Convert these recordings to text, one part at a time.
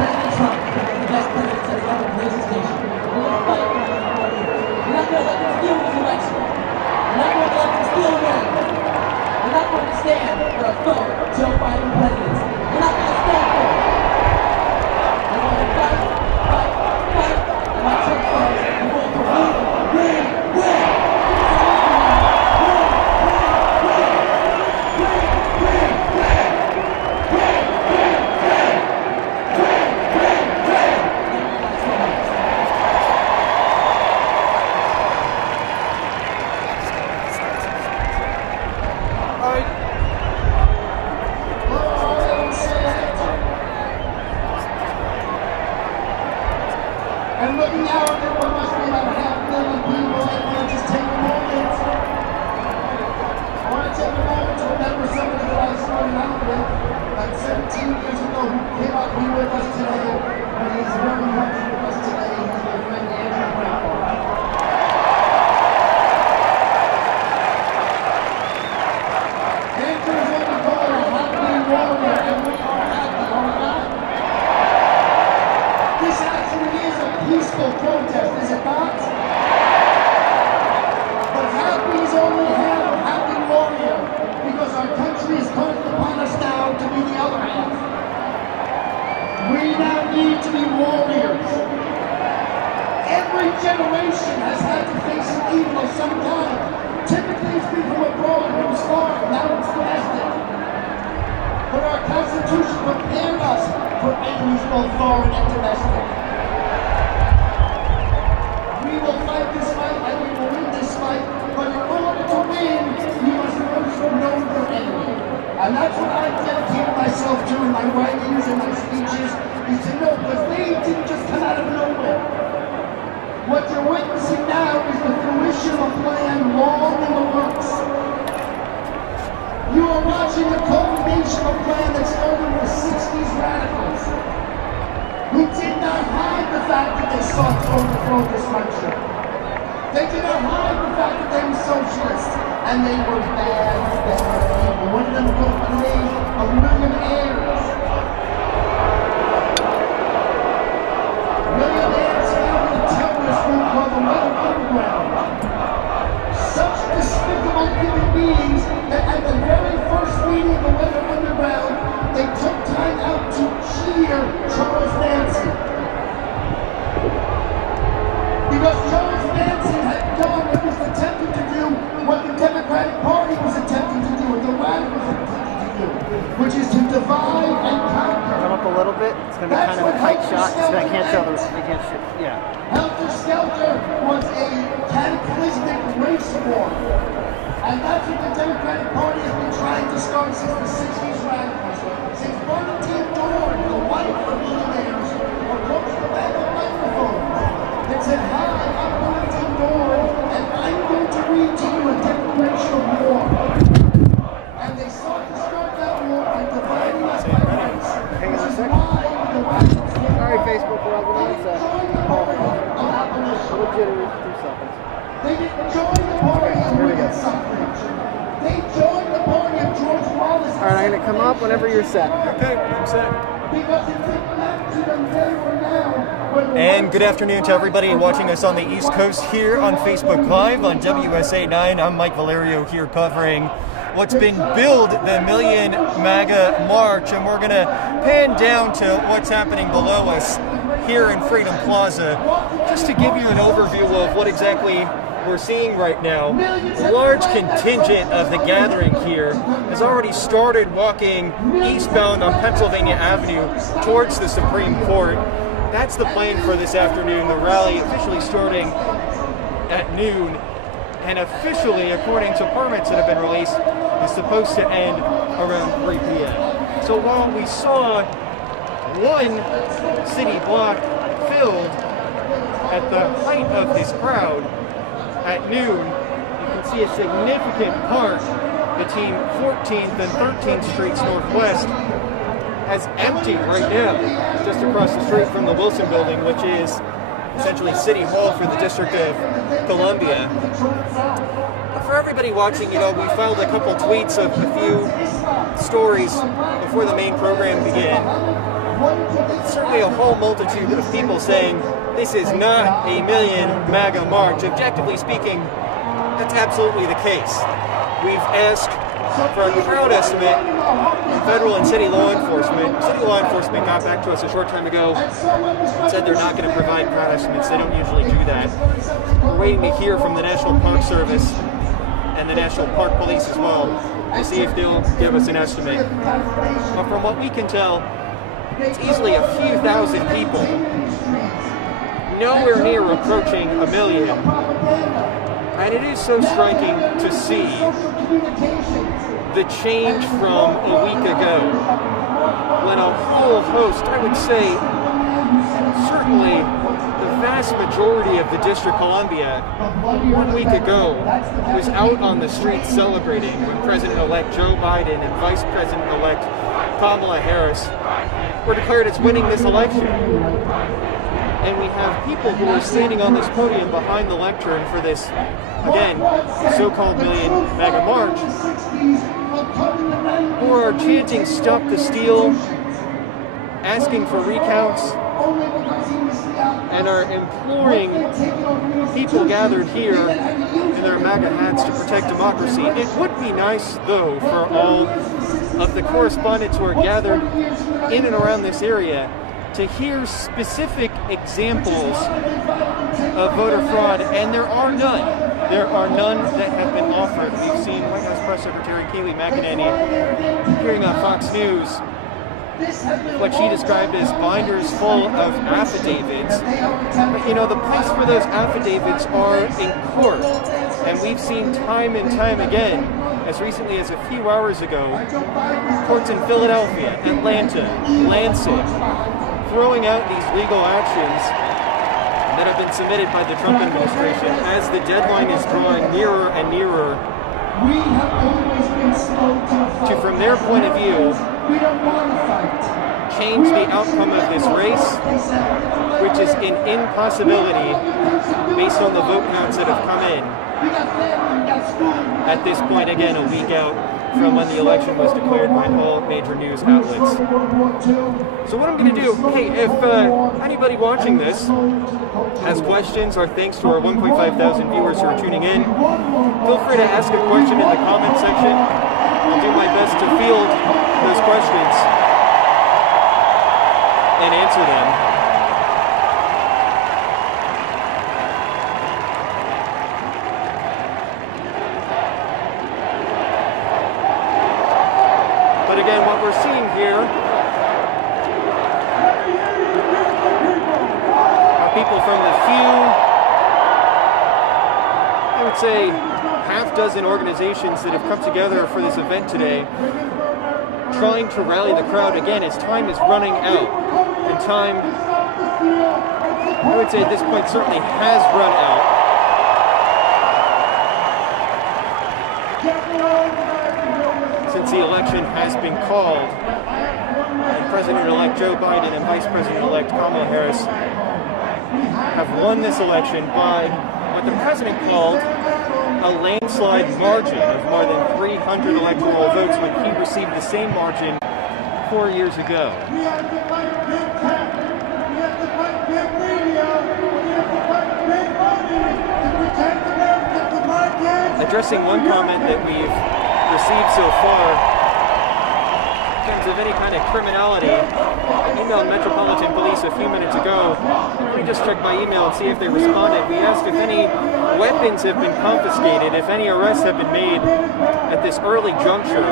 President Trump is the best president to ever And looking out at what must be about 500,000 people, I want to just take a moment. I want to take a moment to remember somebody that I started out with about 17 years ago who came up here with us today, and he's very much with us today. He's my friend Andrew Brown. Andrew is what we call a happy warrior, and we are happy, are we not? This actually is a peaceful protest, is it not? But happy is only half of happy warrior, because our country is calling upon us now to be the other half. We now need to be warriors. Every generation has had to face an evil of some kind. Typically it's been from abroad, it was foreign, now it's domestic. But our Constitution prepared us for enemies both foreign and domestic. We will fight this fight and we will win this fight, but in order to win, you must first know your enemy. And that's what I've dedicated myself to in my writings and my speeches, is to know, because they didn't just come out of nowhere. What you're witnessing now is the fruition of a plan long in the works. You are watching the culmination of a plan that started with the 60s radicals, who did not hide the fact that they sought to overthrow this country. They did not hide the fact that they were socialists, and they were bad people. One of them goes by the name of William Ayres. William Ayres founded a terrorist group called the MAGA Underground. Such despicable human beings that at the very first meeting of the MAGA Underground, they took time out to cheer Charles Manson. Because Charles Manson had done what was attempting to do what the Democratic Party was attempting to do, what the radicals were attempting to do, which is to divide and conquer. Come up a little bit. It's going to be kind of a tight shot. So I can't tell. I can't shoot. Yeah. Helter Skelter was a cataclysmic race war. And that's what the Democratic Party has been trying to start since the 60s radicals. Since Bernadine Dorn, the wife of William Ayres, approached the back of microphones and said, "Hi, I'm Bernadine Dorn, and I'm going to read to you a declaration of war." And they sought to start that war by dividing us by race. Hang on a second. Why the radicals came Sorry, Facebook, we're all going to of abolition. Legitimate 2 seconds. They didn't join the party of women's suffrage. They joined the party of George Wallace. All right, I'm going to come up whenever you're set. Okay, I'm set. Because it didn't matter to them then or now. And good afternoon to everybody watching us on the East Coast here on Facebook Live on WSA 9. I'm Mike Valerio here covering what's been billed the Million MAGA March, and we're going to pan down to what's happening below us here in Freedom Plaza, just to give you an overview of what exactly we're seeing right now. A large contingent of the gathering here has already started walking eastbound on Pennsylvania Avenue towards the Supreme Court. That's the plan for this afternoon. The rally officially starting at noon, and officially, according to permits that have been released, is supposed to end around 3 p.m. So while we saw one city block filled at the height of this crowd at noon, you can see a significant part between 14th and 13th Streets Northwest as empty right now, just across the street from the Wilson Building, which is essentially City Hall for the District of Columbia. But for everybody watching, we filed a couple tweets of a few stories before the main program began. Certainly a whole multitude of people saying this is not a Million MAGA march. Objectively speaking, that's absolutely the case. We've asked for a crowd estimate from federal and city law enforcement. City law enforcement got back to us a short time ago and said they're not going to provide crowd estimates. They don't usually do that. We're waiting to hear from the National Park Service and the National Park Police as well to see if they'll give us an estimate. But from what we can tell, it's easily a few thousand people, nowhere near approaching a million. And it is so striking to see the change from a week ago, when a whole host, I would say certainly the vast majority of the District of Columbia 1 week ago was out on the streets celebrating when President-elect Joe Biden and Vice President-elect Kamala Harris were declared as winning this election. And we have people who are standing on this podium behind the lectern for this, again, so-called Million MAGA March, who are chanting "Stop the Steal," asking for recounts, and are imploring people gathered here in their MAGA hats to protect democracy. It would be nice, though, for all of the correspondents who are gathered in and around this area to hear specific examples of voter fraud, and there are none. There are none that have been offered. We've seen White House Press Secretary Kayleigh McEnany appearing on Fox News, what she described as binders full of affidavits. But, you know, the place for those affidavits are in court, and we've seen time and time again, as recently as a few hours ago, courts in Philadelphia, Atlanta, Lansing, throwing out these legal actions that have been submitted by the Trump administration as the deadline is drawing nearer and nearer to, from their point of view, change the outcome of this race, which is an impossibility based on the vote counts that have come in at this point, again, a week out from when the election was declared by all major news outlets. So what I'm going to do, hey, if anybody watching this has questions or thanks to our 1.5 thousand viewers who are tuning in, feel free to ask a question in the comment section. I'll do my best to field those questions and answer them. But again, what we're seeing here are people from the few, I would say, half-dozen organizations that have come together for this event today, trying to rally the crowd again as time is running out. And time, I would say at this point, certainly has run out. Since the election has been called, and President-elect Joe Biden and Vice President-elect Kamala Harris have won this election by what the president called a landslide margin of more than 300 electoral votes when he received the same margin 4 years ago. Addressing one comment that we've received so far in terms of any kind of criminality, I emailed Metropolitan Police a few minutes ago. Let me just check my email and see if they responded. We asked if any weapons have been confiscated, if any arrests have been made at this early juncture.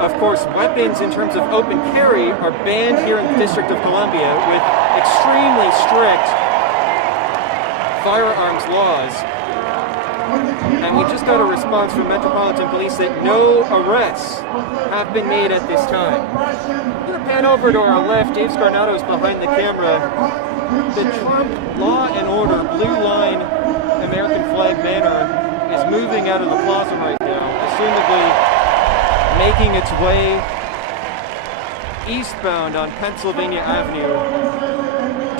Of course, weapons in terms of open carry are banned here in the District of Columbia with extremely strict firearms laws. And we just got a response from Metropolitan Police that no arrests have been made at this time. I'm going to pan over to our left. Dave Scarnato's behind the camera. The Trump Law and Order Blue Line American flag banner is moving out of the plaza right now, assumably making its way eastbound on Pennsylvania Avenue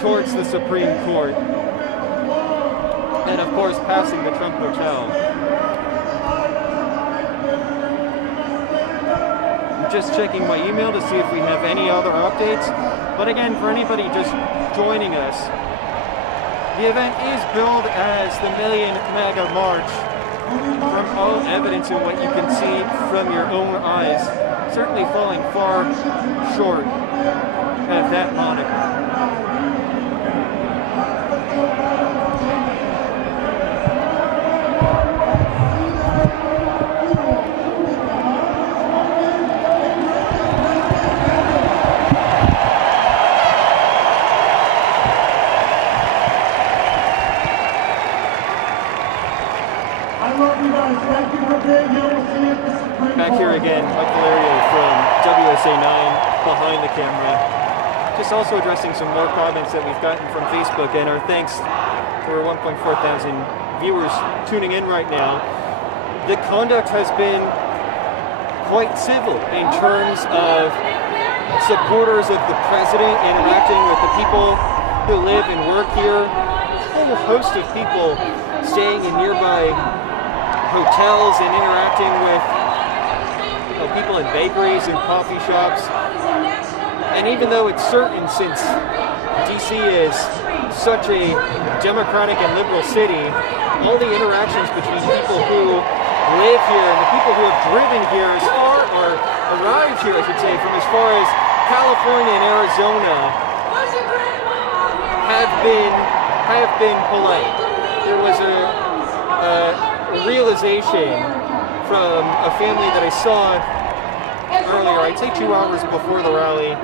towards the Supreme Court. And of course, passing the Trump Hotel. I'm just checking my email to see if we have any other updates. But again, for anybody just joining us, the event is billed as the Million MAGA March. From all evidence and what you can see from your own eyes, certainly falling far short of that moniker. Back here again, Mike Valerio from WSA 9. behind the camera. Just also addressing some more comments that we've gotten from Facebook, and our thanks to our 1.4 thousand viewers tuning in right now. The conduct has been quite civil in terms of supporters of the president interacting with the people who live and work here. A whole host of people staying in nearby hotels and interacting with people in bakeries and coffee shops. And even though it's certain, since DC is such a democratic and liberal city, all the interactions between people who live here and the people who have driven here as far, or arrived here, I should say, from as far as California and Arizona, have been polite. There was a realization from a family that I saw earlier, I'd say 2 hours before the rally,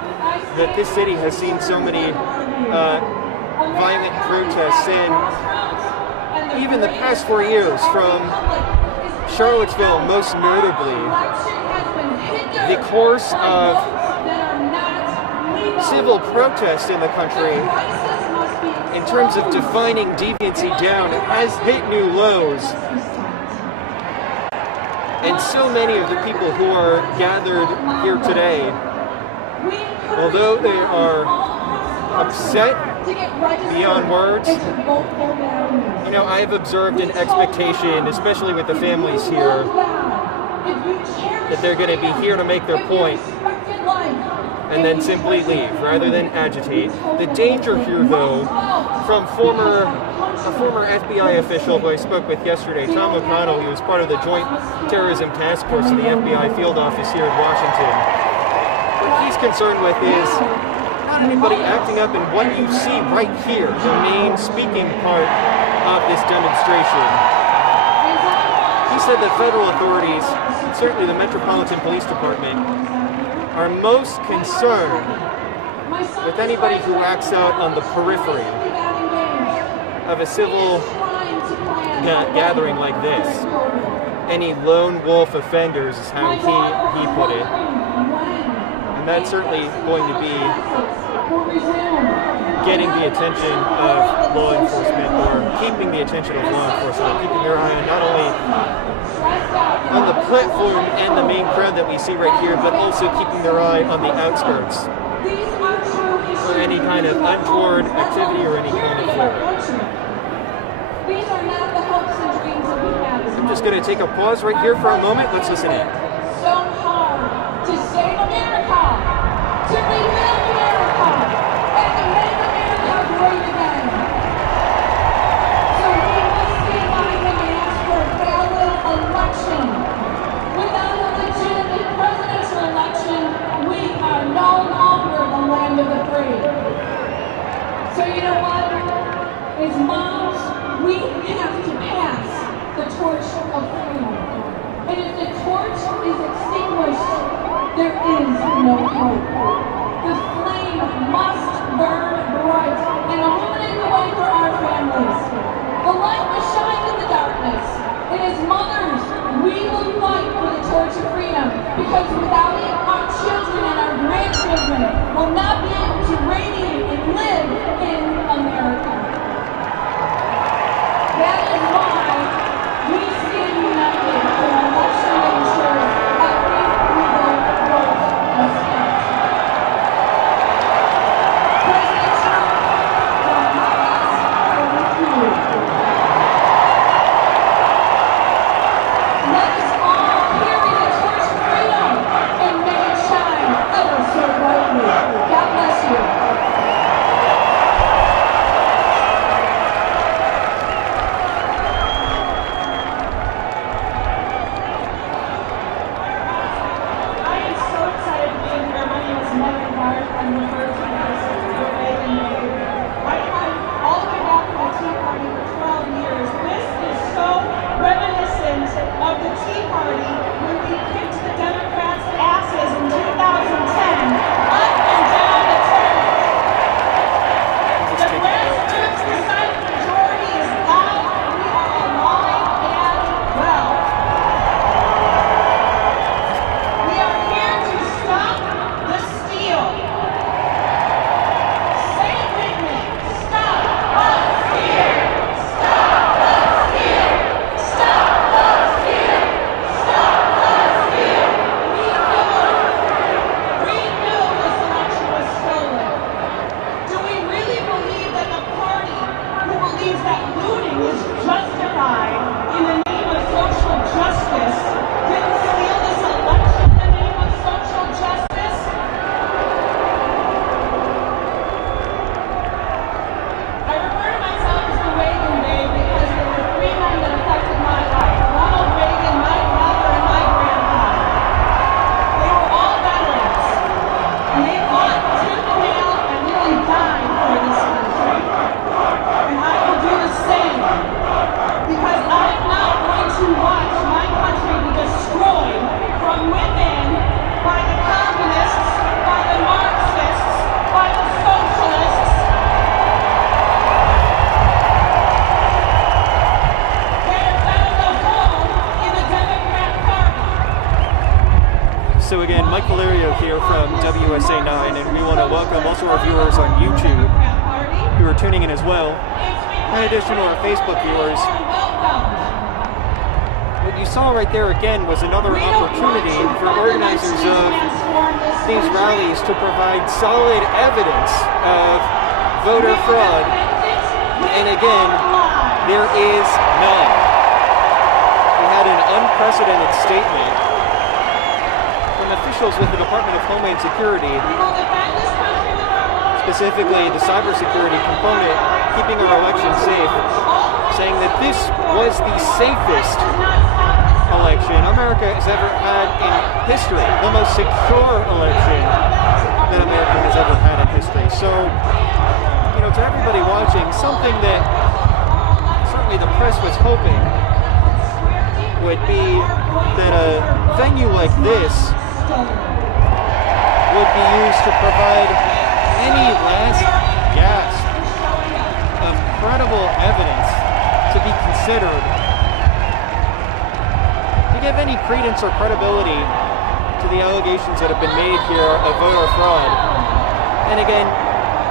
that this city has seen so many violent protests in even the past 4 years, from Charlottesville most notably. The course of civil protest in the country, in terms of defining deviancy down, has hit new lows. And so many of the people who are gathered here today, although they are upset beyond words, you know, I've observed an expectation, especially with the families here, that they're going to be here to make their point and then simply leave rather than agitate. The danger here, though, from a former FBI official who I spoke with yesterday, Tom O'Connell, who was part of the Joint Terrorism Task Force of the FBI field office here in Washington. What he's concerned with is not anybody acting up in what you see right here, the main speaking part of this demonstration. He said that federal authorities, certainly the Metropolitan Police Department, are most concerned with anybody who acts out on the periphery of a civil gathering like this. Any lone wolf offenders is how he put it. And that's certainly going to be getting the attention of law enforcement, or keeping the attention of law enforcement, keeping their eye on not only on the platform and the main crowd that we see right here, but also keeping their eye on the outskirts for any kind of untoward activity or any kind of threat. I'm just going to take a pause right here for a moment. Let's listen in. So hard to save America, to rebuild America, and to make America great again. So we must stand and ask for a valid election. Without a legitimate presidential election, we are no longer the land of the free. So you know what? As moms, we have to pass the torch of freedom. And if the torch is extinguished, there is no hope. The flame must burn bright and illuminate the way for our families. The light must shine in the darkness. And as mothers, we will fight for the torch of freedom, because without it, our children and our grandchildren will not be able to radiate and live in America. That is why we stand united for an election that ensures every legal vote is cast. President Trump, from us over to you. Let us all carry the torch of freedom and may it shine ever so brightly. God bless you. I am so excited to be here. My name is Megan Hart. I'm referred to as the Reagan Maid. I've been all the way back in the Tea Party for 12 years. This is so reminiscent of the Tea Party when we kicked the Democrats' asses in 2010 up and down the ticket. The grassroots decided majority is loud. We are alive and well. We are here to stop the steal. Valerio here from WSA 9, and we want to welcome also our viewers on YouTube who are tuning in as well, in addition to our Facebook viewers. What you saw right there again was another opportunity for organizers of these rallies to provide solid evidence of voter fraud, and again, there is none. We had an unprecedented statement from officials with the Department of Homeland Security, specifically the cybersecurity component, keeping our election safe, saying that this was the safest election America has ever had in history, the most secure election that America has ever had in history. So, you know, to everybody watching, something that certainly the press was hoping would be that a venue like this would be used to provide any last gasp of credible evidence to be considered to give any credence or credibility to the allegations that have been made here of voter fraud. And again,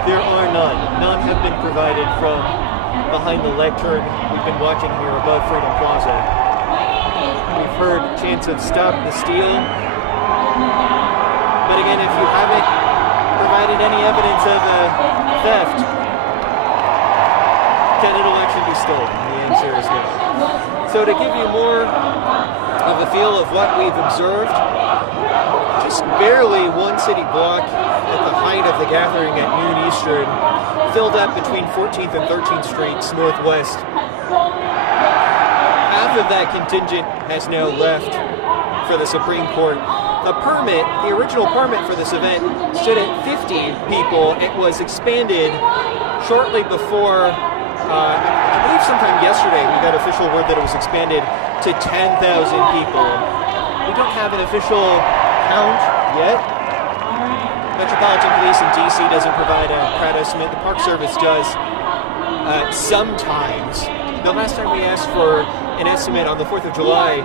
there are none. None have been provided from behind the lectern we've been watching here above Freedom Plaza. We've heard chants of "Stop the Steal." But again, if you haven't provided any evidence of a theft, can an election be stolen? The answer is no. So to give you more of a feel of what we've observed, just barely one city block at the height of the gathering at noon Eastern, filled up between 14th and 13th Streets Northwest. Half of that contingent has now left for the Supreme Court. The permit, the original permit for this event, stood at 50 people. It was expanded shortly before, I believe sometime yesterday, we got official word that it was expanded to 10,000 people. We don't have an official count yet. Metropolitan Police in DC doesn't provide a crowd estimate. The Park Service does sometimes. The last time we asked for an estimate on the 4th of July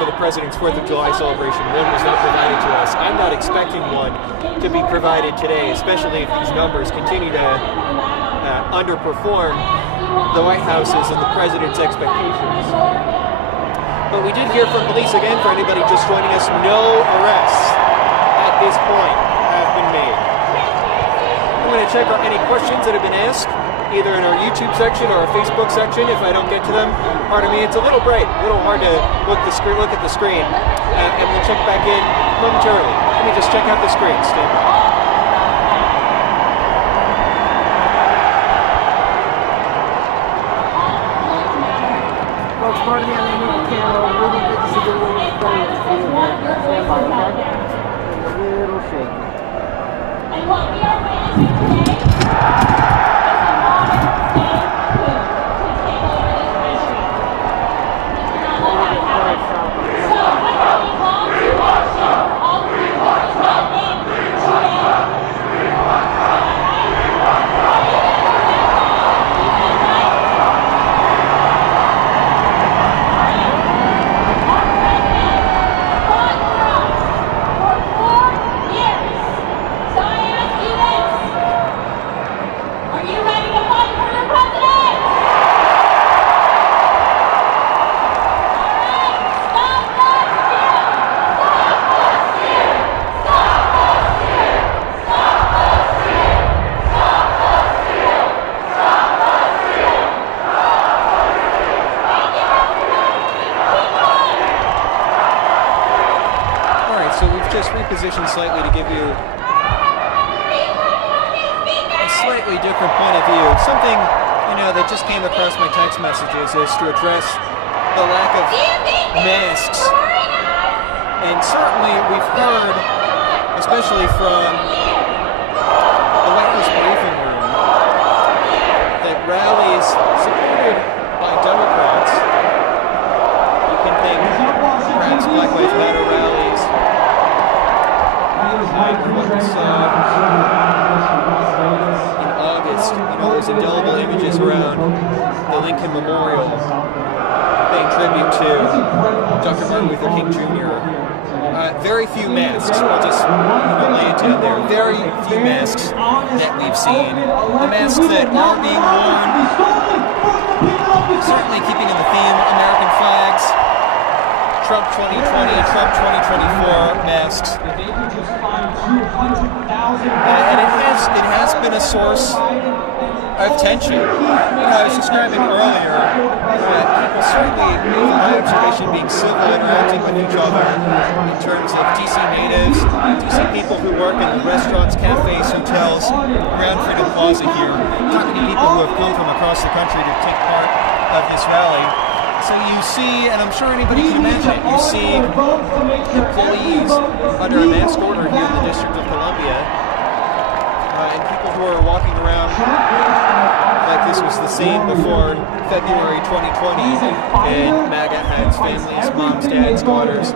for the President's 4th of July celebration, one was not provided to us. I'm not expecting one to be provided today, especially if these numbers continue to underperform the White House's and the President's expectations. But we did hear from police again, for anybody just joining us, no arrests at this point have been made. I'm going to check out any questions that have been asked, either in our YouTube section or our Facebook section. If I don't get to them, pardon me, it's a little bright, a little hard to look at the screen, and we'll check back in momentarily. Let me just check out the screen, Steve. Folks, pardon me, I'm going to move the camera a little bit just to get a little bit better view here. Stand by, okay? A little shaky. And what we are witnessing today is a modern day coup to take over this country. You're not letting that happen. So when we call to action for all of you who are attending today, Reposition slightly to give you a slightly different point of view. Something, you know, that just came across my text messages is to address the lack of masks. And certainly we've heard, especially from the White House briefing room, that rallies supported by Democrats, you can think perhaps Black Lives Matter rallies, what we saw in August, you know, there's indelible images around the Lincoln Memorial paying tribute to Dr. Martin Luther King Jr. very few masks. We'll just lay it down there. Very few masks that we've seen. The masks that are being worn, certainly keeping in the theme, American flags, Trump 2020, Trump 2024 masks. And it has been a source of tension. I was describing earlier that people certainly, from my observation, being civil, interacting with each other in terms of DC natives, DC people who work in the restaurants, cafes, hotels around Freedom Plaza here, talking to people who have come from across the country to take part of this rally. So you see, and I'm sure anybody can imagine it, you see employees under a mask order here in the District of Columbia, and people who are walking around like this was the same before February 2020, and MAGA hats, families, moms, dads, daughters.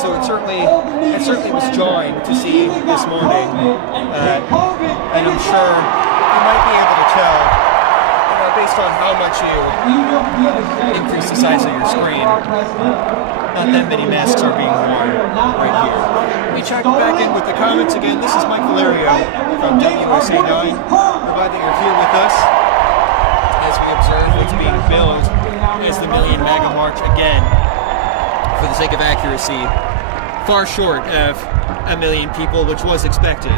So it certainly was jarring to see this morning, and I'm sure you might be able to tell, based on how much you increase the size of your screen, not that many masks are being worn right here. Let me check back in with the comments again. This is Mike Valerio from WSA 9. We're glad that you're here with us as we observe what's being billed as the Million MAGA March again. For the sake of accuracy, far short of 1 million people, which was expected.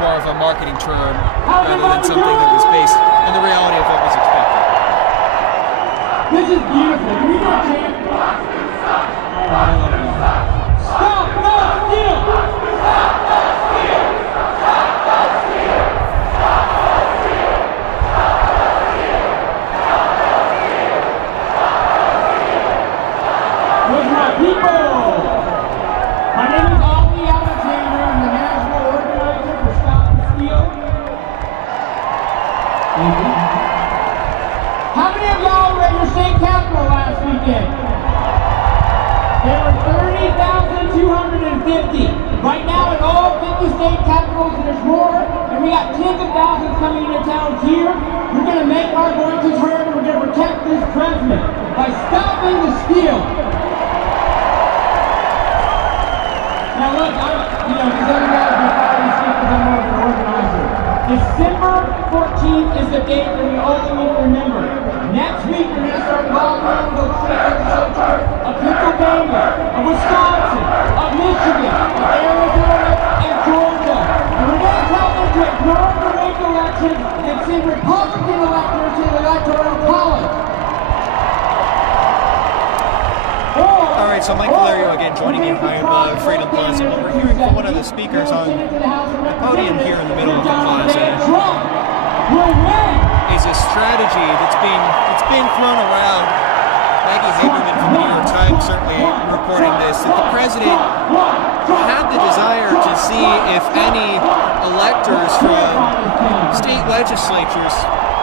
More of a marketing term rather than something that was based on the reality of what was expected. This is beautiful. Can we go chant? Stop the steal! Stop the steal! Stop the steal! Stop the steal! Stop the steal! Stop the steal! With my people! My name is Ali Alexander. I'm the national organizer for Stop the Steal. How many of y'all were at your state capitol last weekend? There were 30,250. Right now in all 50 state capitals there's more, and we got tens of thousands coming into town here. We're going to make our voices heard, and we're going to protect this president by stopping the steal. Now look, because other guys will probably see because I'm more of an organizer. December 14th is the date that we all need to remember. Next week, we're going to start calling around the state legislature of Pennsylvania, of Wisconsin, of Michigan, of Arizona, and Georgia. And we're going to tell them to ignore the rigged elections and send Republican electors to the Electoral College. All right, so Mike Valerio again joining me from Freedom Plaza. We're hearing from one of the speakers on the podium here in the middle of the plaza. Is a strategy that's being thrown around. Maggie Haberman from the New York Times certainly reporting this, that the president had the desire to see if any electors from state legislatures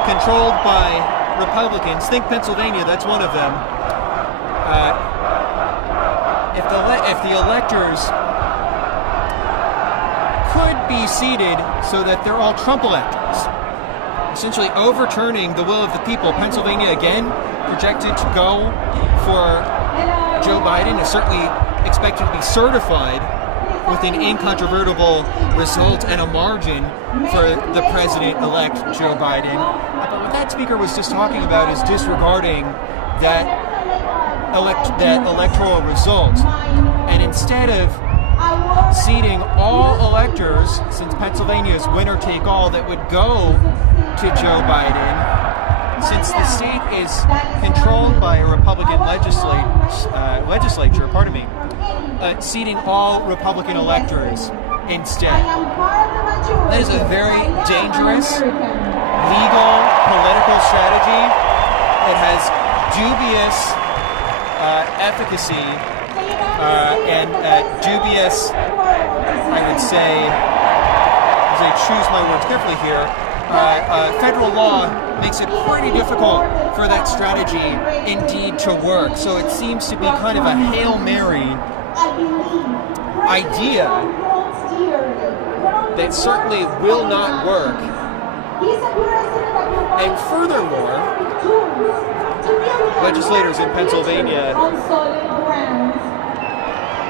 controlled by Republicans, think Pennsylvania, that's one of them, if the electors could be seated so that they're all Trump electors, essentially overturning the will of the people. Pennsylvania, again, projected to go for Joe Biden, is certainly expected to be certified with an incontrovertible result and a margin for the president-elect Joe Biden. But what that speaker was just talking about is disregarding that electoral result, and instead of seating all electors, since Pennsylvania's winner-take-all, that would go to Joe Biden, since the state is controlled by a Republican legislature, seating all Republican electors instead. That is a very dangerous, legal, political strategy that has dubious efficacy and dubious, I would say, as I choose my words carefully here, federal law makes it pretty difficult for that strategy indeed to work. So it seems to be kind of a Hail Mary idea that certainly will not work. And furthermore, legislators in Pennsylvania on solid grounds.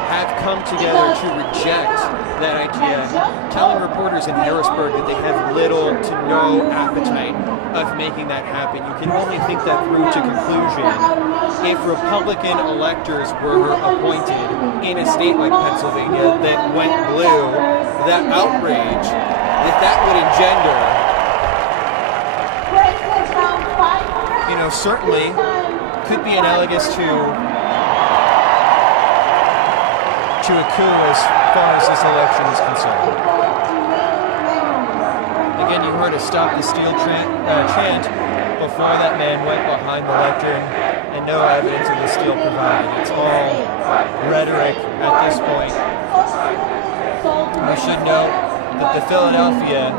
have come together to reject that idea, telling reporters in Harrisburg that they have little to no appetite of making that happen. You can only think that through to conclusion if Republican electors were appointed in a state like Pennsylvania that went blue, that outrage that would engender, certainly could be analogous to a coup as far as this election is concerned. Again, you heard a Stop the Steal chant before that man went behind the lectern, and no evidence of the steal provided. It's all rhetoric at this point. I should note that the Philadelphia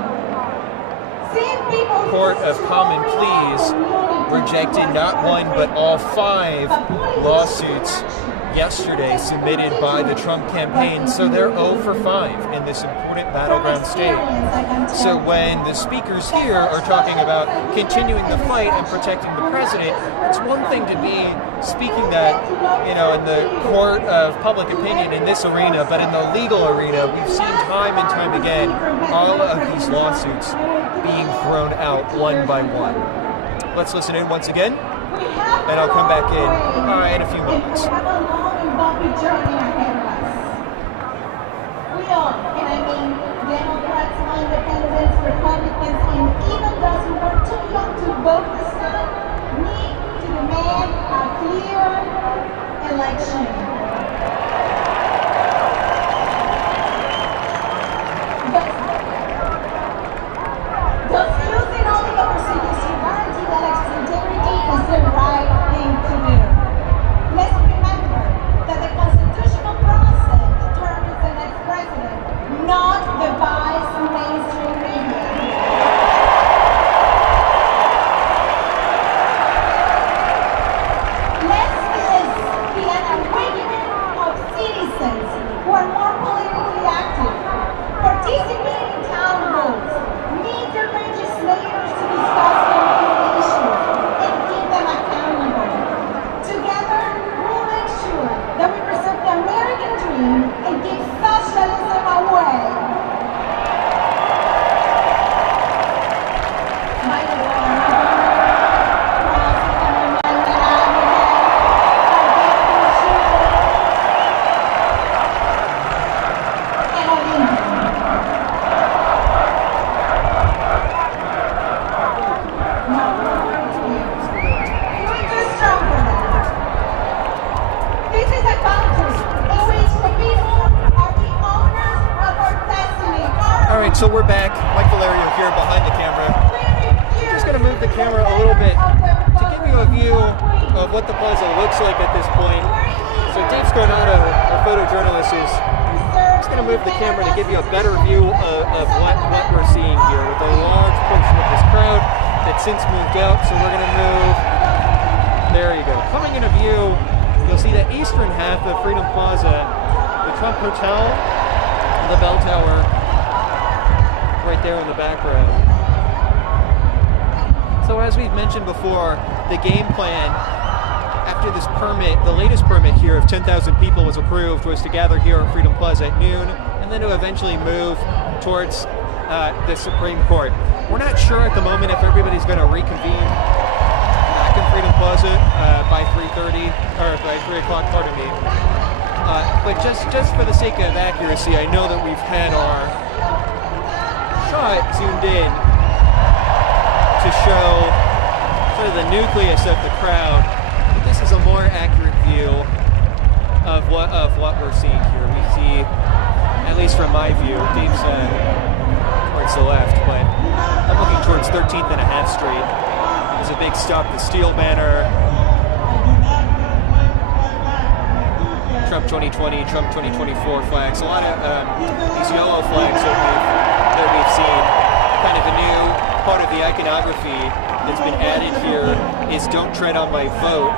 Court of Common Pleas rejected not one but all 5 lawsuits yesterday submitted by the Trump campaign, so they're 0 for 5 in this important battleground state. So when the speakers here are talking about continuing the fight and protecting the president, it's one thing to be speaking that, in the court of public opinion in this arena, but in the legal arena, we've seen time and time again all of these lawsuits being thrown out one by one. Let's listen in once again, and I'll come back in a few moments. We have a long and bumpy journey ahead of us. We all, and I mean Democrats, independents, Republicans, and even those who were too young to vote this time, need to demand a clear election. Does using only the procedures to guarantee the election's integrity is the right thing to do? Let's remember that the constitutional process determines the next president, not the biased mainstream media. Let this be an awakening of citizens who are more politically active, participate in town halls, meet their legislators to discuss community issues, and keep them accountable. Together, we'll make sure that we preserve the American dream and give socialism away. By the way, So we're back. Mike Valerio here behind the camera. Just going to move the camera a little bit to give you a view of what the plaza looks like at this point. So Dave Scarnato, our photojournalist, is just going to move the camera to give you a better view of what we're seeing here, with a large portion of this crowd that's since moved out. So we're going to move. There you go. Coming into view, you'll see the eastern half of Freedom Plaza, the Trump Hotel, and the Bell Tower right there in the background. So as we've mentioned before, the game plan after this permit, the latest permit here of 10,000 people was approved, was to gather here at Freedom Plaza at noon and then to eventually move towards the Supreme Court. We're not sure at the moment if everybody's going to reconvene back in Freedom Plaza by 3:30 or by 3 o'clock, pardon me. But just for the sake of accuracy, I know that we've had our shot zoomed in to show sort of the nucleus of the crowd, but this is a more accurate view of what we're seeing here. We see, at least from my view, Dave's towards the left, but I'm looking towards 13th and a half Street. There's a big Stop the Steal banner. Trump 2020, Trump 2024 flags. A lot of these yellow flags that we've seen. Kind of a new part of the iconography that's been added here is "Don't Tread on My Vote."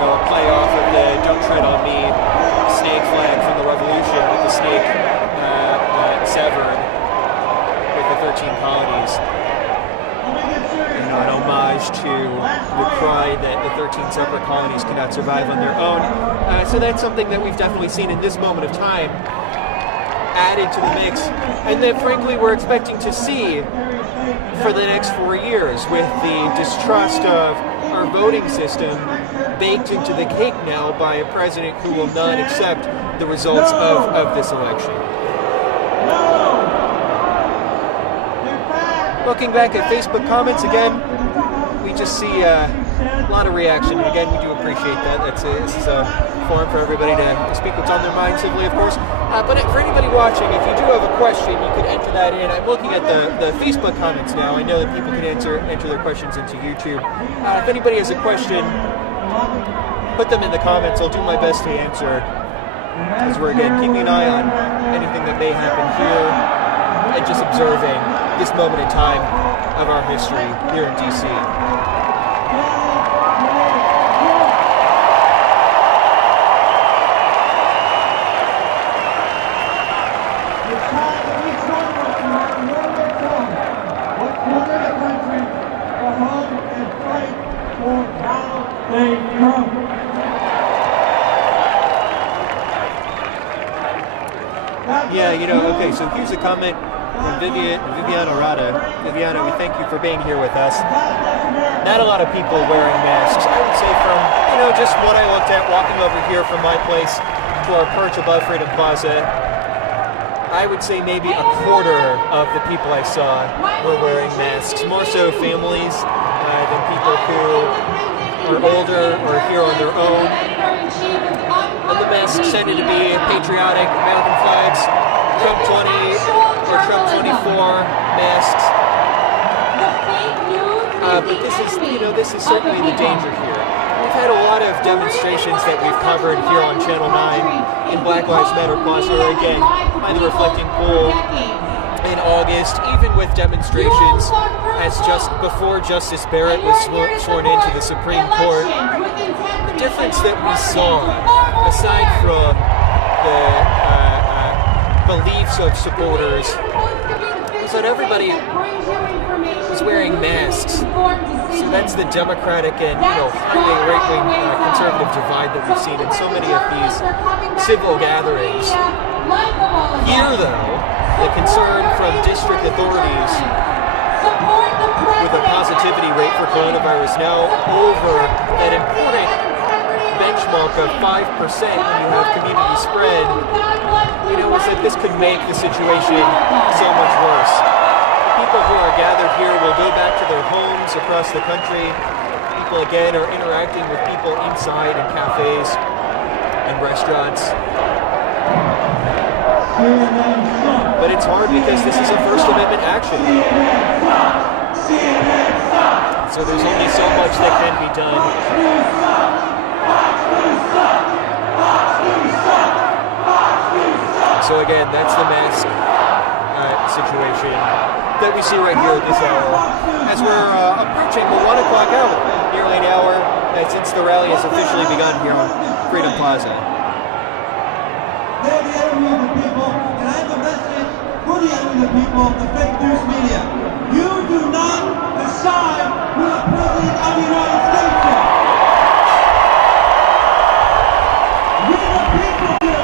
A play off of the "Don't Tread on Me" snake flag from the Revolution, with the snake severed with the 13 colonies. An homage to survive on their own. So that's something that we've definitely seen in this moment of time added to the mix, and that frankly we're expecting to see for the next 4 years, with the distrust of our voting system baked into the cake now by a president who will not accept the results of this election. Looking back at Facebook comments again, we just see a lot of reaction, and again, we do appreciate that. This is a forum for everybody to speak what's on their mind civilly, of course. But for anybody watching, if you do have a question, you could enter that in. I'm looking at the Facebook comments now. I know that people can enter their questions into YouTube. If anybody has a question, put them in the comments. I'll do my best to answer, as we're, again, keeping an eye on anything that may happen here and just observing this moment in time of our history here in D.C. Yeah, okay, so here's a comment from Viviana Rada. Viviana, we thank you for being here with us. Not a lot of people wearing masks. I would say from, just what I looked at walking over here from my place to our perch above Freedom Plaza, I would say maybe a quarter of the people I saw were wearing masks. More so families than people who are older or here on their own. And the masks tended to be patriotic American flags, Trump 20 or Trump 24 masks. But this is certainly the danger here. We've had a lot of demonstrations that we've covered here on Channel 9 in Black Lives Matter Plaza, or again, by the Reflecting Pool in August, even with demonstrations as just before Justice Barrett was sworn into the Supreme Court. The difference that we saw, aside from the beliefs of supporters, was that everybody was wearing masks. So that's the Democratic and highly right-wing conservative divide that we've seen in so many of these civil gatherings. Here, though, the concern from district authorities with a positivity rate for coronavirus now over that important benchmark of 5% when you have community spread, was that this could make the situation so much worse. People who are gathered here will go back to their homes across the country. People, again, are interacting with people inside in cafes and restaurants. But it's hard because this is a First Amendment action. So there's only so much that can be done. So again, that's the mask situation that we see right here at this hour. As we're approaching the 1 o'clock hour, nearly an hour since the rally has officially begun here on Freedom Plaza. They're the enemy of the people, and I have a message for the enemy of the people, the fake news media. You do not decide who the President of the United States is. We the people do.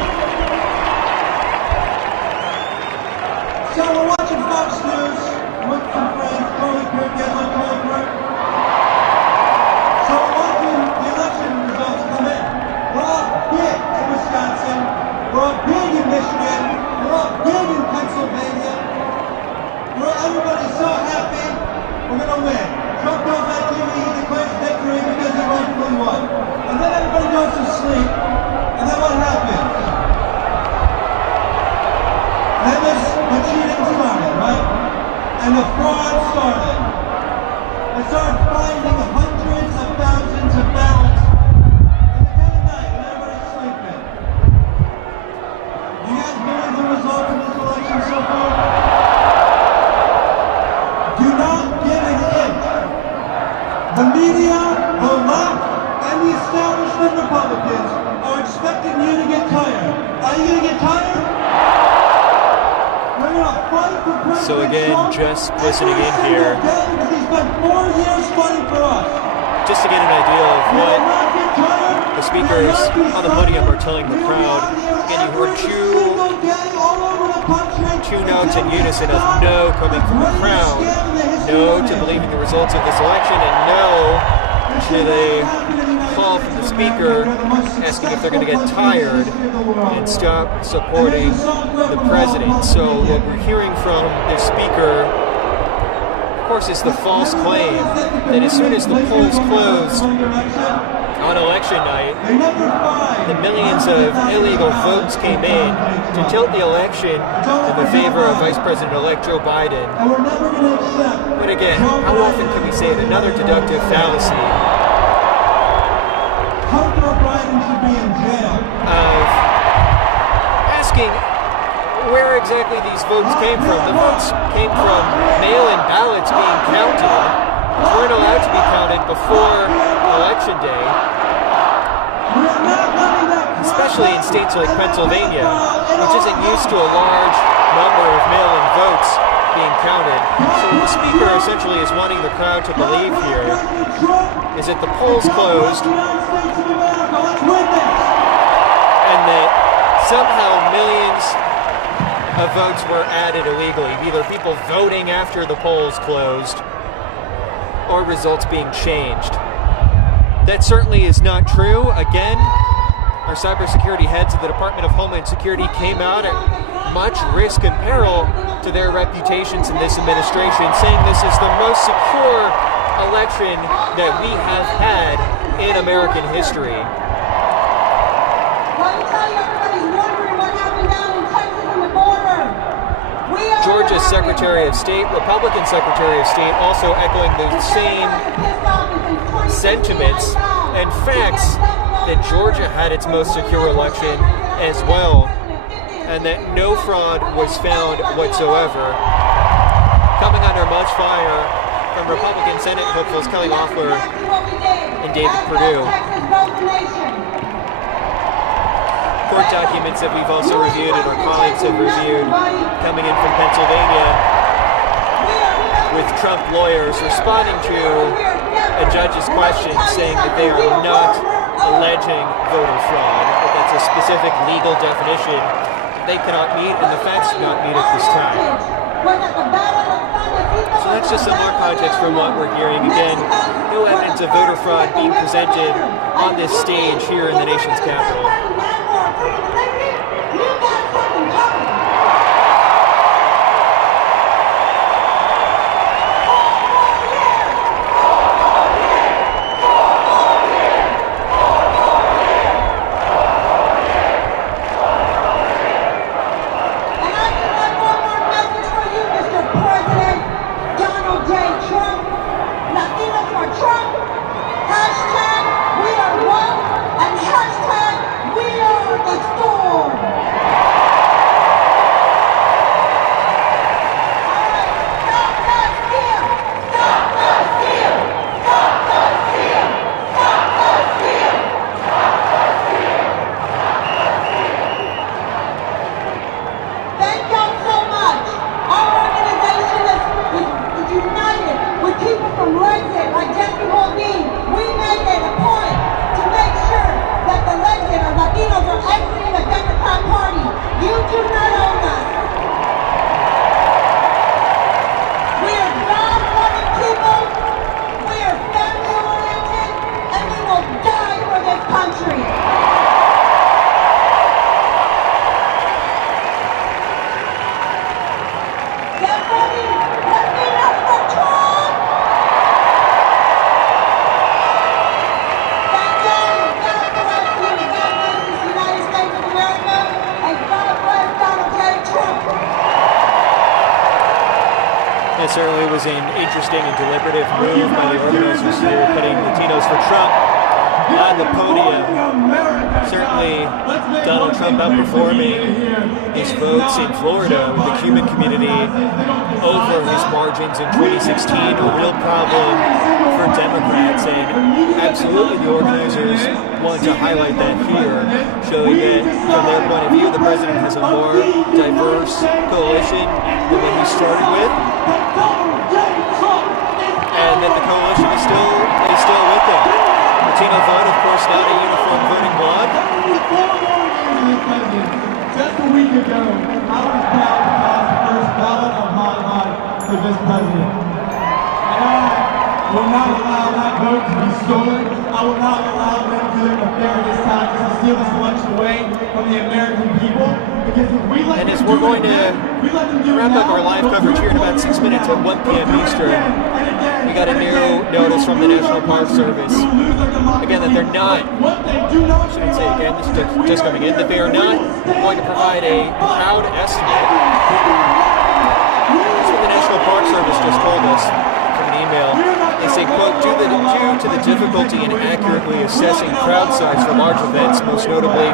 So we're watching Fox News with some friends, Charlie Kirk, you guys like Charlie Kirk? So we're watching the election results come in. We're all big in Wisconsin. We're all big in Michigan. We're all big in Pennsylvania. Everybody's so happy. We're going to win. Trump goes on TV, he declares victory because he rightfully won. And then everybody goes to sleep. And then what happens? Then the cheating started, right? And the fraud started. They started finding hundreds of thousands of ballots. And again at night when everybody's sleeping. Do you guys believe the results of this election so far? Do not give an inch. The media, the left, and the establishment Republicans are expecting you to get tired. Are you going to get tired? We're going to fight for President So again, just listening in here, because he's been 4 years fighting for us. just to get an idea of You will not get tired. The speakers on the podium are telling the crowd, again, you heard two notes in unison of no coming from the crowd. No to believing the results of this election, and no to the call from the speaker asking if they're going to get tired and stop supporting the president. So what we're hearing from the speaker, of course, is the false claim that as soon as the polls closed on election night, the millions of illegal votes came in to tilt the election in the favor of Vice President-elect Joe Biden. But again, how often can we say it? Another deductive fallacy of asking where exactly these votes came from. The votes came from mail-in ballots being counted, which weren't allowed to be counted before Election Day, especially in states like Pennsylvania, which isn't used to a large number of mail-in votes being counted. So what the speaker essentially is wanting the crowd to believe here is that the polls closed and that somehow millions of votes were added illegally, either people voting after the polls closed or results being changed. That certainly is not true. Again, our cybersecurity heads of the Department of Homeland Security came out at much risk and peril to their reputations in this administration, saying this is the most secure election that we have had in American history. Georgia's Secretary of State, Republican Secretary of State, also echoing the same sentiments and facts that Georgia had its most secure election as well, and that no fraud was found whatsoever. Coming under much fire from Republican Senate hopefuls Kelly Loeffler and David Perdue. Court documents that we've also reviewed and our colleagues have reviewed coming in from Pennsylvania, with Trump lawyers responding to a judge's question saying that they are not alleging voter fraud, but that's a specific legal definition they cannot meet and the facts do not meet at this time. So that's just some more context from what we're hearing. Again, no evidence of voter fraud being presented on this stage here in the nation's capital. It certainly was an interesting and deliberative move by the organizers here, putting Latinos for Trump on the podium. Certainly Donald Trump outperforming his votes in Florida with the Cuban community over his margins in 2016, a real problem for Democrats, and absolutely the organizers want to highlight that here, showing that from their point of view the president has a more diverse coalition than what he started with, and that the coalition is still with him. Latino vote, of course, not a uniform vote I've done only 4 more years as president. Just a week ago, I was proud to cast the first ballot of my life for this president. And I will not allow that vote to be stolen. I will not allow them to do their nefarious tactics to steal this election away from the American people. Because if we let And as them we're do going it to again, we let them do it wrap up now, our live they'll coverage do here it in about 6 minutes at 1 p.m. Eastern, we got a new notice from the National Park Service, again, that they're not, I shouldn't say again, this is just coming in, that they are not going to provide a crowd estimate. That's what the National Park Service just told us from an email. They say, quote, due to the difficulty in accurately assessing crowd size for large events, most notably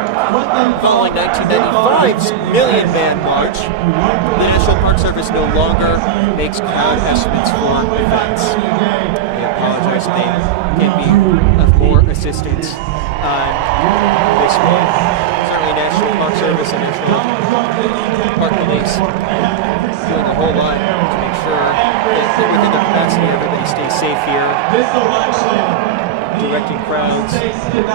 following 1995's Million Man March, the National Park Service no longer makes crowd estimates for events. They apologize if they can't be of more assistance on this one. Certainly National Park Service and National Park Police doing a whole lot to make sure that within their capacity everybody stays safe here. This election, directing crowds, even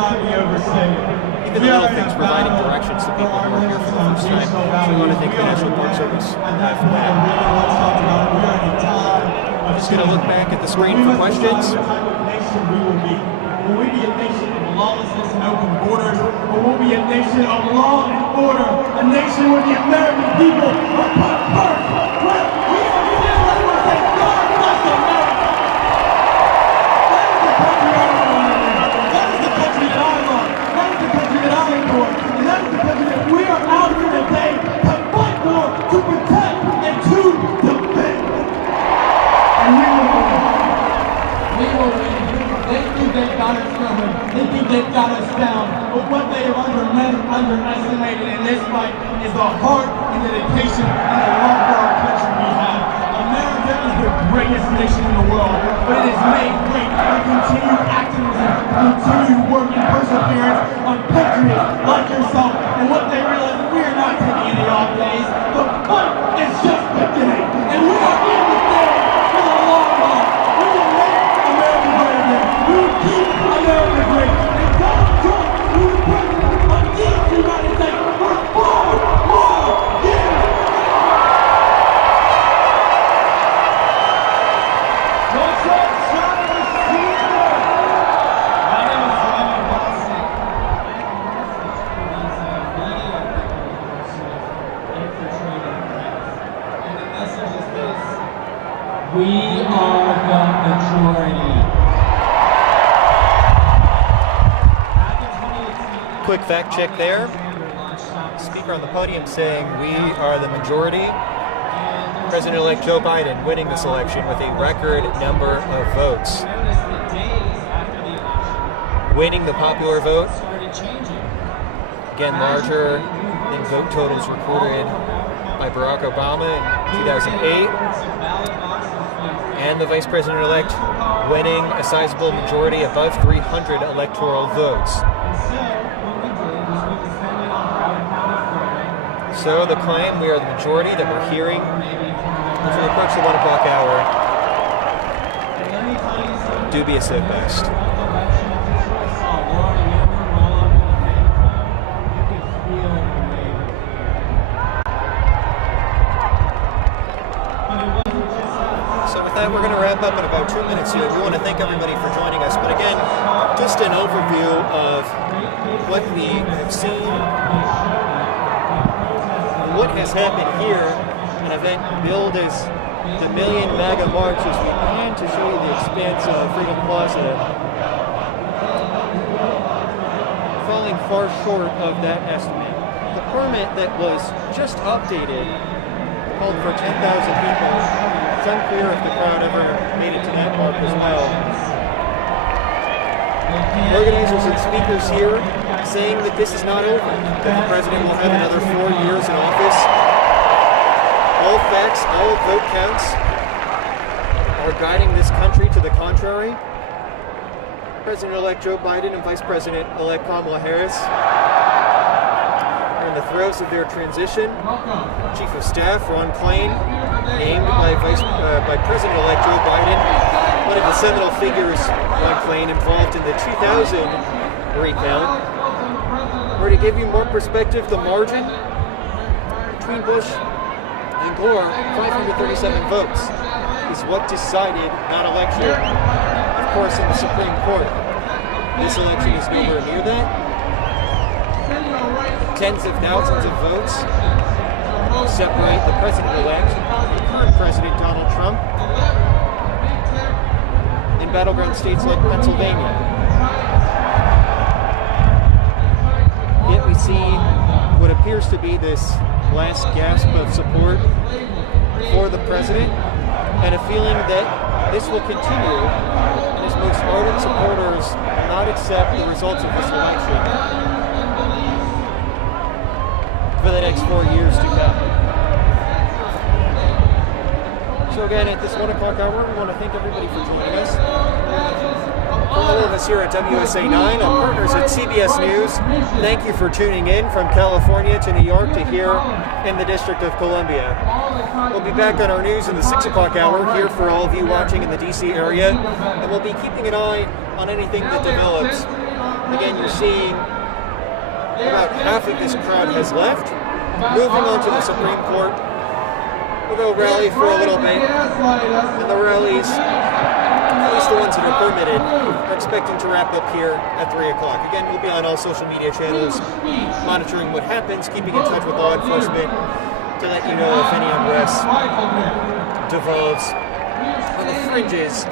the little things, providing directions to people who are here for the first time. So we want to thank the National Park Service for that. I'm just going to look back at the screen for questions. Will we be a nation of lawlessness and open borders, or will we be a nation of law and order, a nation where the American people are put first? Well, we are still, let me say, God bless America. That is the country I want. That is the country that I love. That is the country that I adore. And that is the country that we are out here today to fight for, to protect, and to defend. And we will win. We will win. They think they've got us covered. They think they've got us down. But what they have underestimated in this fight is the heart and dedication and the love for our country we have. America is the greatest nation in the world, but it is made great by continued activism, continued work and perseverance on patriots like yourself. And what they realize, we are not taking any off days. The fight is just beginning. And we are in the day for the long run. We will make America great again. We will keep America great. And Donald Trump, who is president of these United States for 4 more years. What's up, Travis here? My name is Ryan Boston. And the message is this: we are the majority. Quick fact check there. Speaker on the podium saying we are the majority. President-elect Joe Biden winning this election with a record number of votes. Winning the popular vote. Again, larger than vote totals recorded by Barack Obama in 2008. And the Vice President-elect winning a sizable majority above 300 electoral votes. So the claim we are the majority that we're hearing as we approach the 1 o'clock hour, dubious at best. So with that, we're going to wrap up in about 2 minutes here. We want to thank everybody for joining us. But again, just an overview of what we have seen, what has happened here, an event billed as the Million MAGA March, as we plan to show you the expanse of Freedom Plaza, falling far short of that estimate. The permit that was just updated called for 10,000 people. It's unclear if the crowd ever made it to that mark as well. Organizers and speakers here saying that this is not over, that the president will have another 4 years in office. All facts, all vote counts are guiding this country to the contrary. President-elect Joe Biden and Vice President-elect Kamala Harris are in the throes of their transition. Chief of Staff Ron Klain, named by President-elect Joe Biden, one of the seminal figures, Ron Klain, involved in the 2000 recount. Or to give you more perspective, the margin between Bush and Gore, 537 votes, is what decided that election. Of course, in the Supreme Court. This election is nowhere near that. Tens of thousands of votes separate the president-elect, the current president, Donald Trump, in battleground states like Pennsylvania. Yet we see what appears to be this last gasp of support for the president, and a feeling that this will continue, and his most ardent supporters will not accept the results of this election for the next 4 years to come. So again, at this 1 o'clock hour, we want to thank everybody for joining us. For all of us here at WSA 9, our partners at CBS News, thank you for tuning in from California to New York to here in the District of Columbia. We'll be back on our news in the 6 o'clock hour here for all of you watching in the DC area, and we'll be keeping an eye on anything that develops. Again, you're seeing about half of this crowd has left. Moving on to the Supreme Court, we'll go rally for a little bit, and the rallies, at least the ones that are permitted, are expecting to wrap up here at 3 o'clock. Again, we'll be on all social media channels, monitoring what happens, keeping in touch with law enforcement to let you know if any unrest develops on the fringes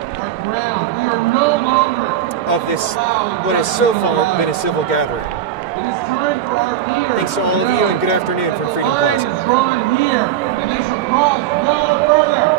of this, what has so far been a civil gathering. Thanks to all of you, and good afternoon from Freedom Plaza. Drawn here, and they should cross no further.